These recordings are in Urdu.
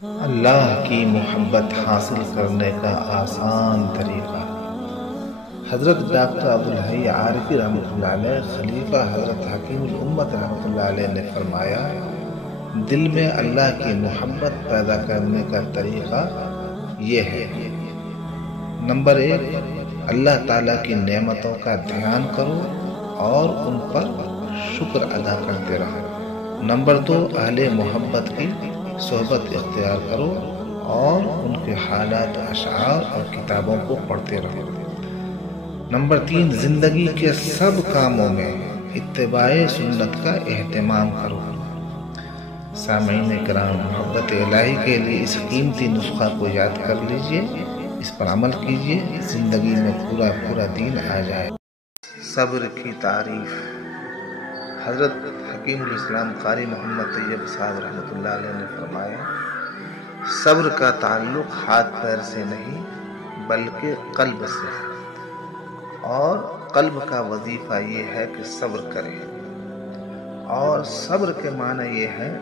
اللہ کی محبت حاصل کرنے کا آسان طریقہ۔ حضرت ڈاکٹر عبدالحی عارفی رحمۃ اللہ علیہ، خلیفہ حضرت حکیم الامت رحمۃ اللہ علیہ نے فرمایا، دل میں اللہ کی محبت پیدا کرنے کا طریقہ یہ ہے: نمبر 1، اللہ تعالیٰ کی نعمتوں کا دھیان کرو اور ان پر شکر ادا کرتے رہو۔ نمبر 2، اہل محبت کی صحبت اختیار کرو اور ان کے حالات، اشعار اور کتابوں کو پڑھتے رہو۔ نمبر 3، زندگی کے سب کاموں میں اتباع سنت کا اہتمام کرو۔ سامعین کرام، محبت الہی کے لیے اس قیمتی نسخہ کو یاد کر لیجئے، اس پر عمل کیجئے، زندگی میں پورا دین آ جائے۔ صبر کی تعریف۔ حضرت حکیم الاسلام قاری محمد طیب صاحب رحمۃ اللہ علیہ نے فرمایا، صبر کا تعلق ہاتھ پیر سے نہیں بلکہ قلب سے ہے، اور قلب کا وظیفہ یہ ہے کہ صبر کرے، اور صبر کے معنی یہ ہے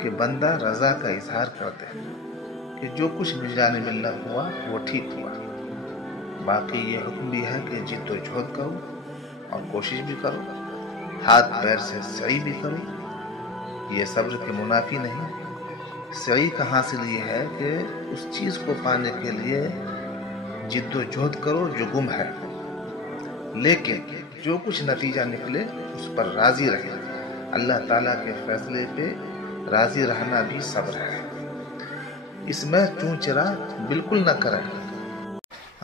کہ بندہ رضا کا اظہار کر دے کہ جو کچھ مجھ جانب اللہ ہوا وہ ٹھیک ہوا۔ باقی یہ حکم بھی ہے کہ جد و جہد کرو اور کوشش بھی کرو، ہاتھ پیر سے سعی بھی کرو۔ یہ صبر کے منافی نہیں۔ سعی کا حاصل یہ ہے کہ اس چیز کو پانے کے لیے جد و جہد کرو جو گم ہے، لیکن جو کچھ نتیجہ نکلے اس پر راضی رہے۔ اللہ تعالیٰ کے فیصلے پہ راضی رہنا بھی صبر ہے۔ اس میں چوں چرا بالکل نہ کرے۔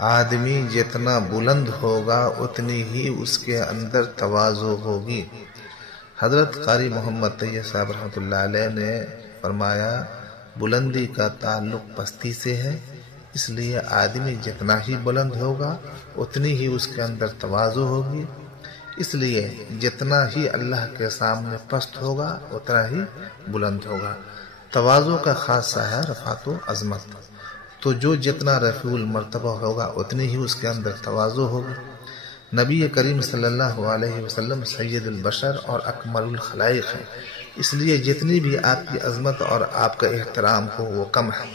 آدمی جتنا بلند ہوگا اتنی ہی اس کے اندر تواضع ہوگی۔ حضرت قاری محمد طیب صاحب رحمۃ اللہ علیہ نے فرمایا، بلندی کا تعلق پستی سے ہے، اس لیے آدمی جتنا ہی بلند ہوگا اتنی ہی اس کے اندر تواضع ہوگی، اس لیے جتنا ہی اللہ کے سامنے پست ہوگا اتنا ہی بلند ہوگا۔ تواضع کا خاصہ ہے رفعت و عظمت، تو جو جتنا رفیع المرتبہ ہوگا اتنی ہی اس کے اندر تواضع ہوگی۔ نبی کریم صلی اللہ علیہ وسلم سید البشر اور اکمل الخلائق ہیں، اس لیے جتنی بھی آپ کی عظمت اور آپ کا احترام ہو وہ کم ہے،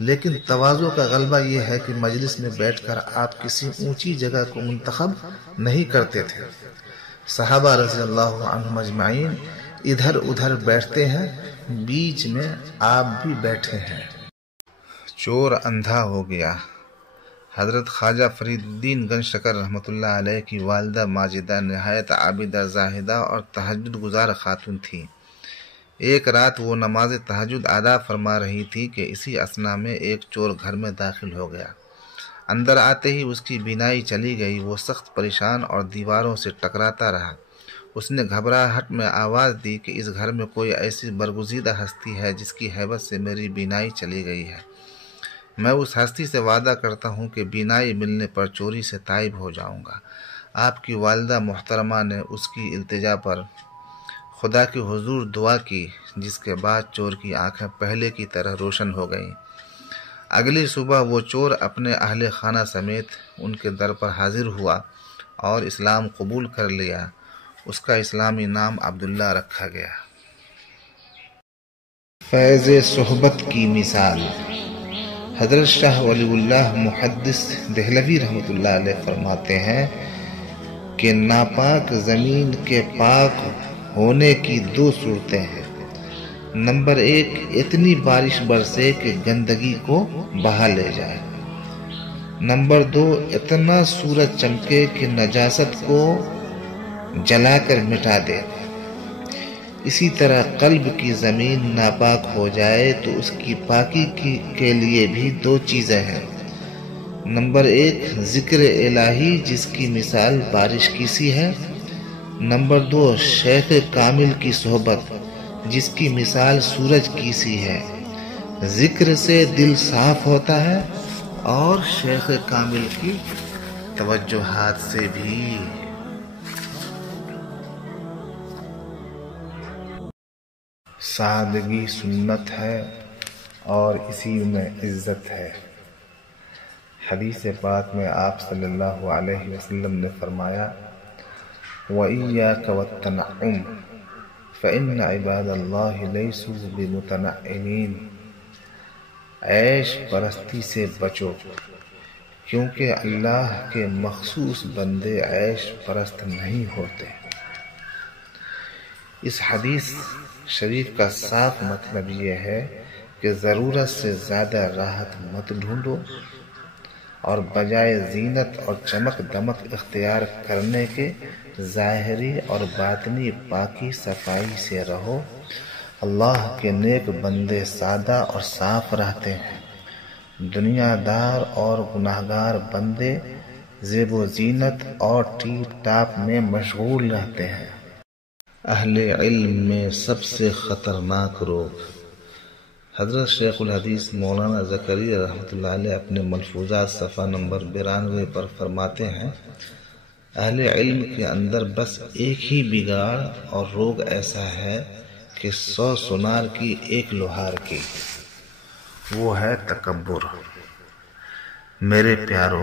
لیکن تواضع کا غلبہ یہ ہے کہ مجلس میں بیٹھ کر آپ کسی اونچی جگہ کو منتخب نہیں کرتے تھے۔ صحابہ رضی اللہ عنہم اجمعین ادھر ادھر بیٹھتے ہیں، بیچ میں آپ بھی بیٹھے ہیں۔ چور اندھا ہو گیا۔ حضرت خواجہ فرید الدین گنج شکر رحمۃ اللہ علیہ کی والدہ ماجدہ نہایت عابدہ، زاہدہ اور تہجد گزار خاتون تھی۔ ایک رات وہ نماز تہجد ادا فرما رہی تھی کہ اسی اثنا میں ایک چور گھر میں داخل ہو گیا۔ اندر آتے ہی اس کی بینائی چلی گئی، وہ سخت پریشان اور دیواروں سے ٹکراتا رہا۔ اس نے گھبراہٹ میں آواز دی کہ اس گھر میں کوئی ایسی برگزیدہ ہستی ہے جس کی ہیبت سے میری بینائی چلی گئی ہے۔ میں اس ہستی سے وعدہ کرتا ہوں کہ بینائی ملنے پر چوری سے تائب ہو جاؤں گا۔ آپ کی والدہ محترمہ نے اس کی التجا پر خدا کے حضور دعا کی، جس کے بعد چور کی آنکھیں پہلے کی طرح روشن ہو گئیں۔ اگلی صبح وہ چور اپنے اہل خانہ سمیت ان کے در پر حاضر ہوا اور اسلام قبول کر لیا۔ اس کا اسلامی نام عبداللہ رکھا گیا۔ فیض صحبت کی مثال۔ حضرت شاہ ولی اللہ محدث دہلوی رحمۃ اللہ علیہ فرماتے ہیں کہ ناپاک زمین کے پاک ہونے کی دو صورتیں ہیں۔ نمبر 1، اتنی بارش برسے کہ گندگی کو بہا لے جائے۔ نمبر 2، اتنا سورج چمکے کہ نجاست کو جلا کر مٹا دے۔ اسی طرح قلب کی زمین ناپاک ہو جائے تو اس کی پاکی کے لیے بھی دو چیزیں ہیں۔ نمبر 1، ذکر الہی جس کی مثال بارش کی سی ہے۔ نمبر 2، شیخ کامل کی صحبت جس کی مثال سورج کی سی ہے۔ ذکر سے دل صاف ہوتا ہے اور شیخ کامل کی توجہات سے بھی۔ سادگی سنت ہے اور اسی میں عزت ہے۔ حدیث پاک میں آپ صلی اللہ علیہ وسلم نے فرمایا، وَإِيَّاكَ وَالتَّنَعُّمَ فَإِنَّ عِبَادَ اللَّهِ لَيْسُوا بِمُتَنَعِّمِينَ۔ عیش پرستی سے بچو، کیونکہ اللہ کے مخصوص بندے عیش پرست نہیں ہوتے۔ اس حدیث شریف کا صاف مطلب یہ ہے کہ ضرورت سے زیادہ راحت مت ڈھونڈو اور بجائے زینت اور چمک دمک اختیار کرنے کے ظاہری اور باطنی پاکی صفائی سے رہو۔ اللہ کے نیک بندے سادہ اور صاف رہتے ہیں، دنیا دار اور گناہگار بندے زیب و زینت اور ٹیپ ٹاپ میں مشغول رہتے ہیں۔ اہل علم میں سب سے خطرناک روگ۔ حضرت شیخ الحدیث مولانا زکریا رحمۃ اللہ علیہ اپنے ملفوظات صفحہ نمبر 92 پر فرماتے ہیں، اہل علم کے اندر بس ایک ہی بگاڑ اور روگ ایسا ہے کہ 100 سونار کی ایک لوہار کی، وہ ہے تکبر۔ میرے پیارو،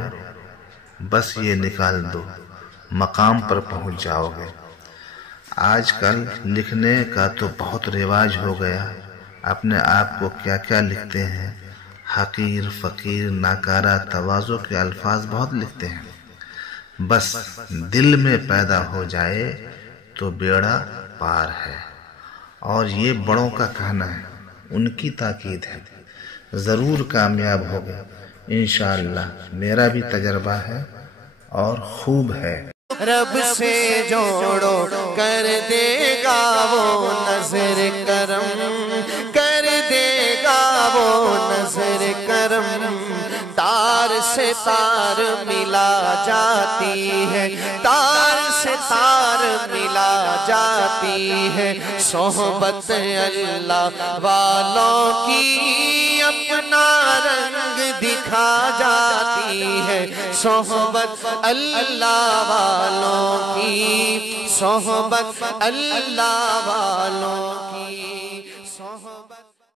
بس یہ نکال دو، مقام پر پہنچ جاؤ گے۔ آج کل لکھنے کا تو بہت رواج ہو گیا، اپنے آپ کو کیا کیا لکھتے ہیں، حقیر، فقیر، ناکارہ، تواضع کے الفاظ بہت لکھتے ہیں۔ بس دل میں پیدا ہو جائے تو بیڑا پار ہے، اور یہ بڑوں کا کہنا ہے، ان کی تاکید ہے، ضرور کامیاب ہوگے انشاءاللہ۔ میرا بھی تجربہ ہے اور خوب ہے۔ رب سے جوڑو، کر دے گا وہ نظر کرم، کر دے گا وہ نظر کرم۔ تار سے تار ملا جاتی ہے، تار سے تار ملا جاتی ہے، صحبت اللہ والوں کی اپنا رنگ دکھا جاتی ہے، صحبت اللہ والوں کی، صحبت اللہ والوں کی۔